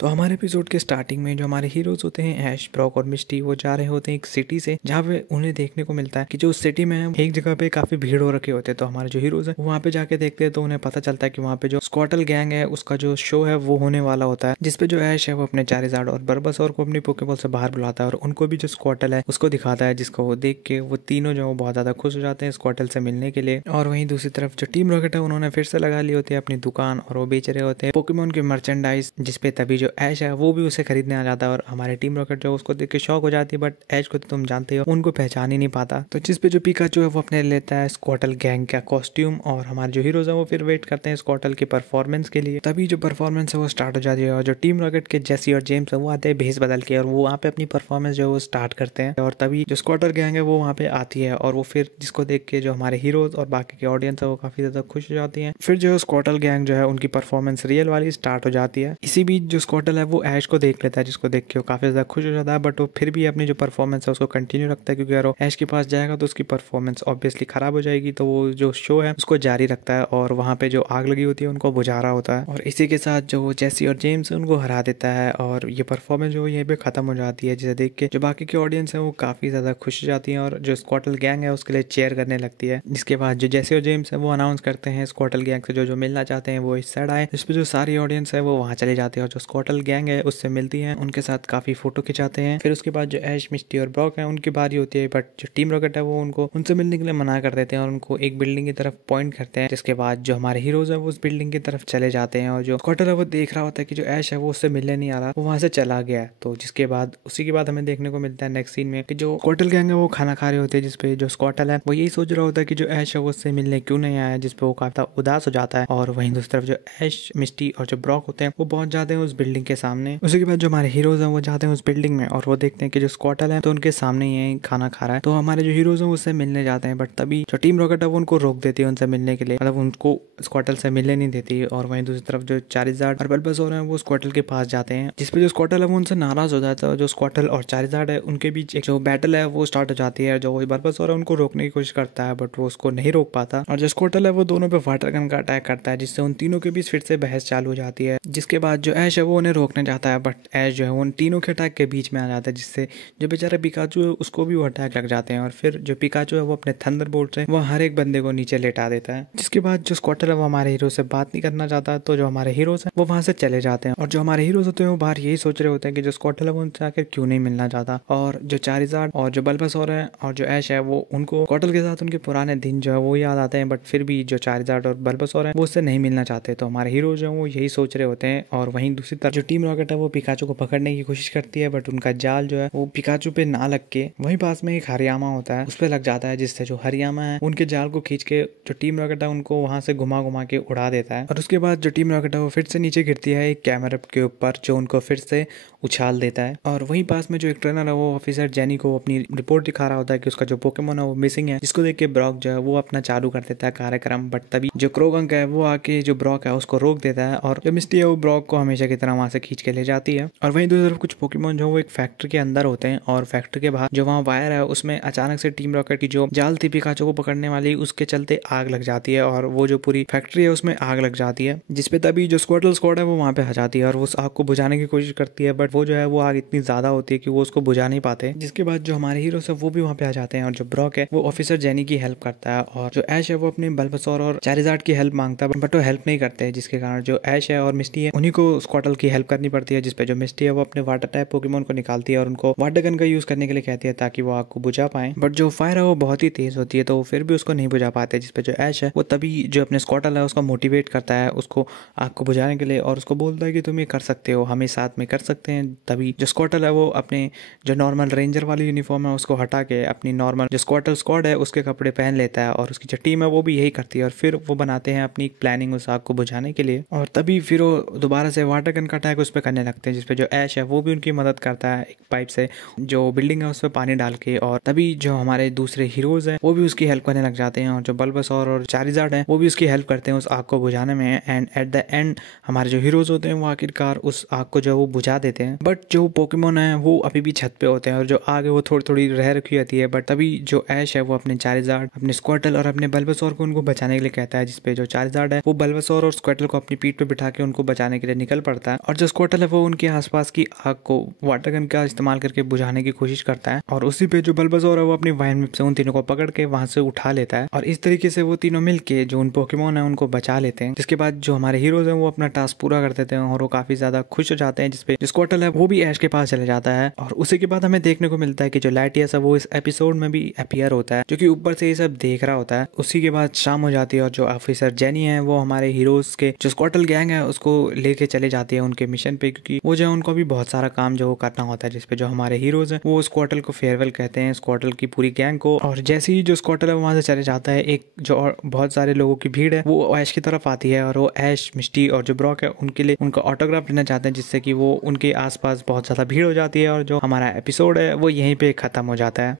तो हमारे एपिसोड के स्टार्टिंग में जो हमारे हीरोज होते हैं ऐश, ब्रॉक और मिस्टी, वो जा रहे होते हैं एक सिटी से, जहाँ पे उन्हें देखने को मिलता है कि जो उस सिटी में है एक जगह पे काफी भीड़ हो रखे होते हैं। तो हमारे जो हीरोज है वहाँ पे जाके देखते हैं तो उन्हें पता चलता है कि वहाँ पे जो स्क्वाटल गैंग है उसका जो शो है वो होने वाला होता है, जिसपे जो ऐश है वो अपने चारिज़ार्ड और बर्बासोर को अपनी पोकेबॉल से बाहर बुलाता है और उनको भी जो स्क्वाटल है उसको दिखाता है, जिसको वो देख के वो तीनों जो बहुत ज्यादा खुश हो जाते हैं स्क्वाटल से मिलने के लिए। और वहीं दूसरी तरफ जो टीम रॉकेट है उन्होंने फिर से लगा ली होती है अपनी दुकान और वो बेच रहे होते हैं पोकेमोन की मर्चेंडाइज, जिसपे तभी जो ऐश है वो भी उसे खरीदने आ जाता है और हमारे टीम रॉकेट जो उसको देख के शौक हो जाती है, बट ऐश को तो तुम जानते हो उनको पहचान ही नहीं पाता। तो जिसपे जो पिकाचू है वो अपने लेता है स्क्वाटल गैंग का कॉस्ट्यूम और हमारे जो हीरोज है वो फिर वेट करते हैं स्क्वाटल की परफॉर्मेंस के लिए। तभी जो परफॉर्मेंस है वो स्टार्ट हो जाती है और जो टीम रॉकेट के जेसी और जेम्स है वो आते हैं भेस बदल के और वो वहाँ पे अपनी परफॉर्मेंस जो है वो स्टार्ट करते हैं। और तभी जो स्क्वाटल गैंग है वो वहाँ पे आती है और वो फिर जिसको देख के जो हमारे हीरोज और बाकी के ऑडियंस है वो काफी ज्यादा खुश हो जाती है। फिर जो स्क्वाटल गैंग जो है उनकी परफॉर्मेंस रियल वाली स्टार्ट हो जाती है। इसी बीच जो स्क्वाटल है वो ऐश को देख लेता है, जिसको देख के वो काफी ज्यादा खुश हो जाता है, बट वो फिर भी अपनी जो परफॉर्मेंस है उसको कंटिन्यू रखता है, क्योंकि अगर वो ऐश के पास जाएगा तो उसकी परफॉर्मेंस ऑब्वियसली खराब हो जाएगी। तो वो जो शो है उसको जारी रखता है और वहाँ पे जो आग लगी होती है उनको बुझा रहा होता है और इसी के साथ जो जेसी और जेम्स है उनको हरा देता है और ये परफॉर्मेंस जो यहीं पे खत्म हो जाती है, जिसे देख के जो बाकी की ऑडियंस है वो काफी ज्यादा खुश हो जाती है और जो स्क्वाटल गैंग है उसके लिए चेयर करने लगती है। जिसके बाद जो जेसी और जेम्स है वो अनाउंस करते हैं स्क्वाटल गैंग से जो जो मिलना चाहते हैं वो इस साइड आए, जिसपे जो सारी ऑडियंस है वो वहाँ चले जाते हैं और जो स्क्वाटल गैंग है उससे मिलती है, उनके साथ काफी फोटो खिंचाते हैं। फिर उसके बाद जो ऐश, मिस्टी और ब्रॉक है उनकी बारी होती है, बट जो टीम रॉकेट है वो उनको उनसे मिलने के लिए मना कर देते हैं और उनको एक बिल्डिंग की तरफ पॉइंट करते हैं। जिसके बाद जो हमारे हीरोज है वो उस बिल्डिंग की तरफ चले जाते हैं और जो स्क्वाटल है वो देख रहा होता है कि जो ऐश है वो उससे मिलने नहीं आ रहा, वो वहाँ से चला गया। तो जिसके बाद उसी के बाद हमें देखने को मिलता है नेक्स्ट सीन में कि जो स्क्वाटल गैंग है वो खाना खा रहे होते हैं, जिसपे जो स्क्वाटल है वो यही सोच रहा होता है कि जो ऐश है वो उससे मिलने क्यों नहीं आया, जिसपे वो काफी उदास हो जाता है। और वहीं दूसरी तरफ जो ऐश, मिस्टी और जो ब्रॉक होते हैं वो पहुंच जाते हैं उस बिल्डिंग के सामने। उसी के बाद जो हमारे हीरोज हैं वो जाते हैं उस बिल्डिंग में और वो देखते हैं कि जो स्क्वाटल है तो उनके सामने ही खाना खा रहा है। तो हमारे जो हीरोज हैं उससे मिलने जाते हैं, बट तभी जो टीम रॉकेट है वो उनको रोक देती है उनसे मिलने के लिए, मतलब उनको स्क्वाटल से मिलने नहीं देती। और वहीं दूसरी तरफ जो चारिज़ार्ड और बल्बासोर हैं वो स्क्वाटल के पास जाते हैं, जिसपे जो स्क्वाटल है वो उनसे नाराज हो जाता है। जो स्क्वाटल और चारिज़ार्ड है उनके बीच एक जो बैटल है वो स्टार्ट हो जाती है। जो बल्बासोर है उनको रोकने की कोशिश करता है, बट वो उसको नहीं रोक पाता और जो स्क्वाटल है वो दोनों पे वाटर गन का अटैक करता है, जिससे उन तीनों के बीच फिर से बहस चालू हो जाती है। जिसके बाद जो ऐश है वो उन्हें रोकने जाता है, बट ऐश जो है उन तीनों के अटैक के बीच में आ जाता है, जिससे जो बेचारा पिकाचू है उसको भी वो अटैक लग जाते हैं और फिर जो पिकाचू है वो अपने थंडरबोल्ट से वो हर एक बंदे को नीचे लेटा देता है। जिसके बाद जो स्क्वाटल है वो हमारे हीरो से बात नहीं करना चाहता, तो जो हमारे हीरोज हैं वो वहां से चले जाते हैं और जो हमारे हीरोज होते हैं वो बाहर यही सोच रहे होते हैं कि जो स्क्वाटल है वो उनसे आखिर क्यों नहीं मिलना चाहता। और जो चारिज़ार्ड और जो बल्बासोर है और जो ऐश है वो उनको स्क्वाटल के साथ उनके पुराने दिन जो है वो याद आते हैं, बट फिर भी जो चारिज़ार्ड और बल्बासोर है वो उससे नहीं मिलना चाहते। तो हमारे हीरो जो है वो यही सोच रहे होते हैं। और वहीं दूसरी तरफ जो टीम रॉकेट है वो पिकाचू को पकड़ने की कोशिश करती है, बट उनका जाल जो है वो पिकाचू पे ना लग के वहीं पास में एक हरियामा होता है उस पे लग जाता है, जिससे जो हरियामा है उनके जाल को खींच के जो टीम रॉकेट है उनको वहां से घुमा घुमा के उड़ा देता है। और उसके बाद जो टीम रॉकेट है वो फिर से नीचे गिरती है एक कैमरा के ऊपर, जो उनको फिर से उछाल देता है। और वहीं पास में जो एक ट्रेनर है वो ऑफिसर जेनी को अपनी रिपोर्ट दिखा रहा होता है कि उसका जो पोकेमोन है वो मिसिंग है, जिसको देख के ब्रॉक जो है वो अपना चालू कर देता है कार्यक्रम। बट तभी जो क्रोगंक है वो आके जो ब्रॉक है उसको रोक देता है और जो मिस्टी है वो ब्रॉक को हमेशा की तरह वहां से खींच के ले जाती है। और वहीं दूसरी तरफ कुछ पोकेमोन जो वो एक फैक्ट्री के अंदर होते हैं और फैक्ट्री के बाहर जो वहाँ वायर है उसमें अचानक से टीम रॉकेट की जो जाल थी पिकाचू को पकड़ने वाली उसके चलते आग लग जाती है और वो जो पूरी फैक्ट्री है उसमें आग लग जाती है, जिसपे तभी जो स्क्वाटल स्क्वाड है वो वहाँ पे आ जाती है और वो आग को बुझाने की कोशिश करती है, बट वो जो है वो आग इतनी ज्यादा होती है कि वो उसको बुझा नहीं पाते। जिसके बाद जो हमारे हीरो है वो भी वहाँ पे आ जाते हैं और जो ब्रॉक है वो ऑफिसर जेनी की हेल्प करता है और जो ऐश है वो अपने बल्बासोर और चारिज़ार्ड की हेल्प मांगता है, बट वो हेल्प नहीं करते, जिसके कारण जो ऐश है और मिस्टी है उन्हीं को स्क्वाटल की हेल्प करनी पड़ती है। जिसपे जो मिस्टी है वो अपने वाटर टाइप पोकेमोन को निकालती है और उनको वाटर गन का यूज करने के लिए कहती है ताकि वो आग को बुझा पाए, बट जो फायर है वो बहुत ही तेज होती है तो वो फिर भी उसको नहीं बुझा पाते। जिसपे जो ऐश है वो तभी जो अपने स्क्वाटल है उसको मोटिवेट करता है उसको आग को बुझाने के लिए और उसको बोलता है कि तुम ये कर सकते हो, हमें साथ में कर सकते हैं। तभी जो स्क्वाटल है वो अपने जो नॉर्मल रेंजर वाली यूनिफॉर्म है उसको हटा के अपनी नॉर्मल जो स्क्वाटल स्क्वाड है उसके कपड़े पहन लेता है और उसकी जो टीम है वो भी यही करती है और फिर वो बनाते हैं अपनी प्लानिंग उस आग को बुझाने के लिए। और तभी फिर वो दोबारा से वाटर गन का अटैक उस पर करने लगते हैं, जिसपे जो ऐश है वो भी उनकी मदद करता है एक पाइप से जो बिल्डिंग है उस पर पानी डाल के। और तभी जो हमारे दूसरे हीरोज हैं वो भी उसकी हेल्प करने लग जाते हैं और जो बल्बासोर और चारिज़ार्ड है वो भी उसकी हेल्प करते हैं उस आग को बुझाने में। एंड एट द एंड हमारे जो हीरोज होते हैं वो आखिरकार उस आग को जो वो बुझा देते हैं। हैं। बट जो पोकेमोन है वो अभी भी छत पे होते हैं और जो आगे वो थोड़ी थोड़ी रह रखी होती है। बट तभी जो ऐश है वो अपने चारिज़ार्ड, अपने स्क्वार्टल और अपने बल्बासोर को उनको बचाने के लिए कहता है, जिसपे जो चारिज़ार्ड है वो बल्बासोर और स्क्वार्टल को अपनी पीठ पे बिठा के उनको बचाने के लिए निकल पड़ता है। और जो स्क्वार्टल है वो उनके आसपास की आग को वाटर गन का इस्तेमाल करके बुझाने की कोशिश करता है। और उसी पे जो बल्बासोर है वो अपनी वाइन विप से उन तीनों को पकड़ के वहां से उठा लेता है। और इस तरीके से वो तीनों मिलके जो उन पोकेमोन है उनको बचा लेते हैं। जिसके बाद जो हमारे हीरोज हैं वो अपना टास्क पूरा कर देते हैं और वो काफी ज्यादा खुश हो जाते हैं। जिसपे जो स्क्वार्टल है वो भी ऐश के पास चले जाता है। और उसी के बाद हमें देखने को मिलता है कि जो लाइटियस है वो इस एपिसोड में भी अपीयर होता है, जो कि ऊपर से ये सब देख रहा होता है। उसी के बाद शाम हो जाती है और जो ऑफिसर जेनी है वो हमारे हीरोज के जो स्क्वार्टल गैंग है उसको लेके चले जाती है उनके मिशन पे, क्योंकि वो जो है उनको भी बहुत सारा काम जो करना होता है। जिसपे जो हमारे हीरोज हैं वो स्क्वार्टल को फेयरवेल कहते हैं, स्क्वार्टल की पूरी गैंग को। और जैसे ही जो स्क्वार्टल है वहां से चले जाता है, एक जो और बहुत सारे लोगों की भीड़ है वो ऐश की तरफ आती है और वो ऐश, मिस्टी और जो ब्रॉक है उनके लिए उनका ऑटोग्राफ लेना चाहते हैं, जिससे कि वो उनके आसपास बहुत ज्यादा भीड़ हो जाती है। और जो हमारा एपिसोड है वो यहीं पे खत्म हो जाता है।